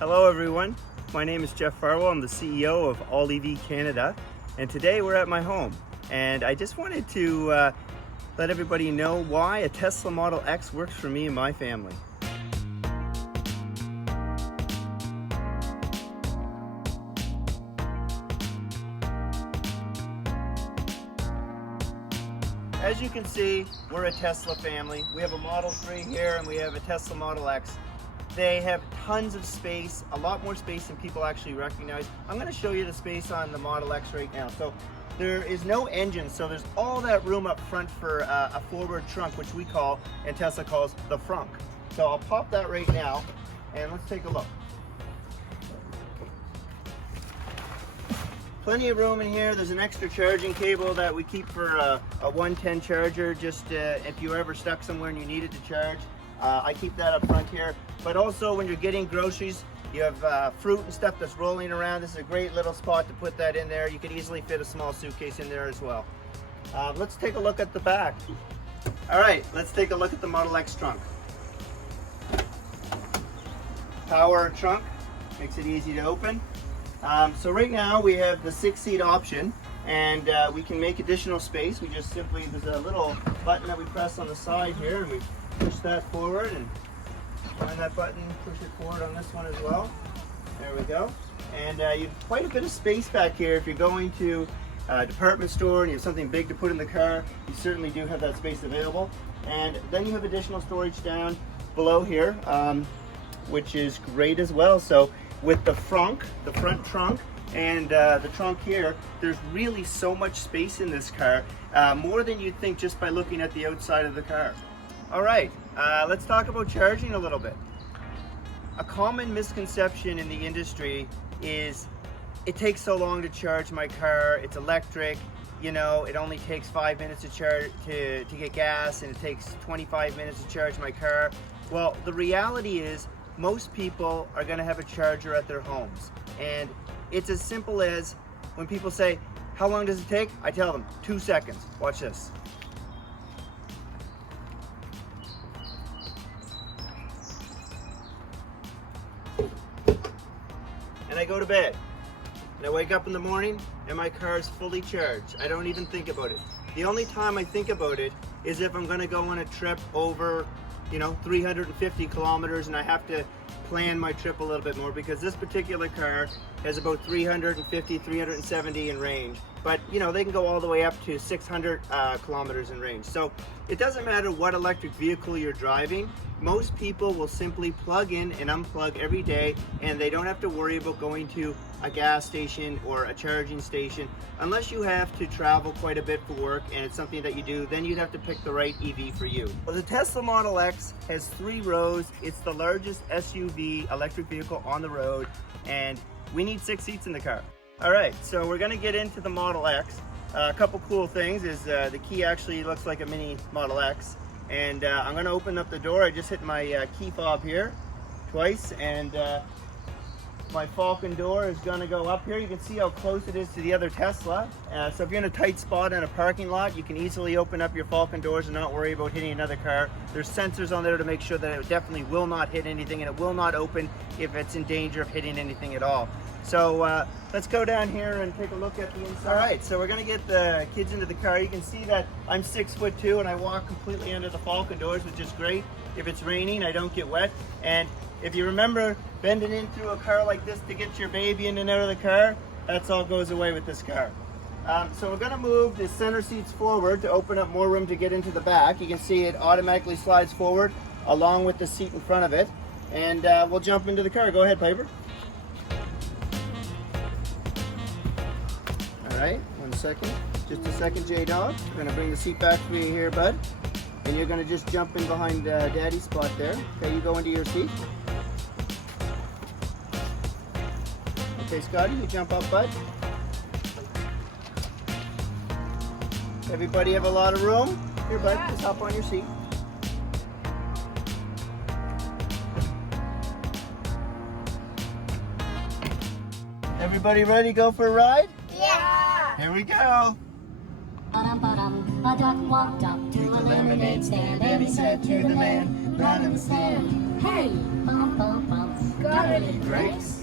Hello everyone, my name is Jeff Farwell. I'm the CEO of All EV Canada, and today we're at my home. And I just wanted to let everybody know why a Tesla Model X works for me and my family. As you can see, we're a Tesla family. We have a Model 3 here and we have a Tesla Model X. They have tons of space, a lot more space than people actually recognize. I'm going to show you the space on the Model X right now. So there is no engine, so there's all that room up front for a forward trunk, which we call, and Tesla calls, the frunk. So I'll pop that right now and let's take a look. Plenty of room in here. There's an extra charging cable that we keep for a 110 charger, just if you're ever stuck somewhere and you needed to charge. I keep that up front here. But also when you're getting groceries, you have fruit and stuff that's rolling around. This is a great little spot to put that in there. You could easily fit a small suitcase in there as well. Let's take a look at the back. All right, let's take a look at the Model X trunk. Power trunk, makes it easy to open. So right now we have the 6-seat option, and we can make additional space. We just simply, there's a little button that we press on the side here, and we push that forward, and find that button, push it forward on this one as well. There we go. And you have quite a bit of space back here. If you're going to a department store and you have something big to put in the car, you certainly do have that space available. And then you have additional storage down below here, which is great as well. So with the front trunk, and the trunk here, there's really so much space in this car, more than you'd think just by looking at the outside of the car. All right, let's talk about charging a little bit. A common misconception in the industry is it takes so long to charge my car, it's electric, you know, it only takes 5 minutes to charge to get gas, and it takes 25 minutes to charge my car. Well, the reality is most people are gonna have a charger at their homes. And it's as simple as when people say, how long does it take? I tell them, 2 seconds. Watch this. And I go to bed. And I wake up in the morning and my car is fully charged. I don't even think about it. The only time I think about it is if I'm gonna go on a trip over, 350 kilometers, and I have to plan my trip a little bit more, because this particular car has about 350, 370 in range. But they can go all the way up to 600 kilometers in range. So it doesn't matter what electric vehicle you're driving. Most people will simply plug in and unplug every day, and they don't have to worry about going to a gas station or a charging station. Unless you have to travel quite a bit for work and it's something that you do, then you'd have to pick the right EV for you. Well, the Tesla Model X has 3 rows. It's the largest SUV electric vehicle on the road, and we need 6 seats in the car. All right, so we're gonna get into the Model X. A couple cool things is the key actually looks like a mini Model X. And I'm gonna open up the door. I just hit my key fob here twice, and my Falcon door is gonna go up here. You can see how close it is to the other Tesla. So if you're in a tight spot in a parking lot, you can easily open up your Falcon doors and not worry about hitting another car. There's sensors on there to make sure that it definitely will not hit anything, and it will not open if it's in danger of hitting anything at all. So let's go down here and take a look at the inside. All right, so we're gonna get the kids into the car. You can see that I'm 6'2" and I walk completely under the Falcon doors, which is great. If it's raining, I don't get wet. And if you remember bending in through a car like this to get your baby in and out of the car, that's all goes away with this car. So we're gonna move the center seats forward to open up more room to get into the back. You can see it automatically slides forward along with the seat in front of it. And we'll jump into the car. Go ahead, Piper. All right, 1 second. Just a second, J-Dog. We're gonna bring the seat back for you here, bud. And you're gonna just jump in behind Daddy's spot there. Okay, you go into your seat. Okay, Scotty, you jump up, bud. Everybody have a lot of room? Here, bud, just hop on your seat. Everybody ready to go for a ride? Yeah! Here we go. A duck walked up to a lemon lemonade stand. And he said to the man running the stand, "Hey, bum, bum, bum, got any drinks?"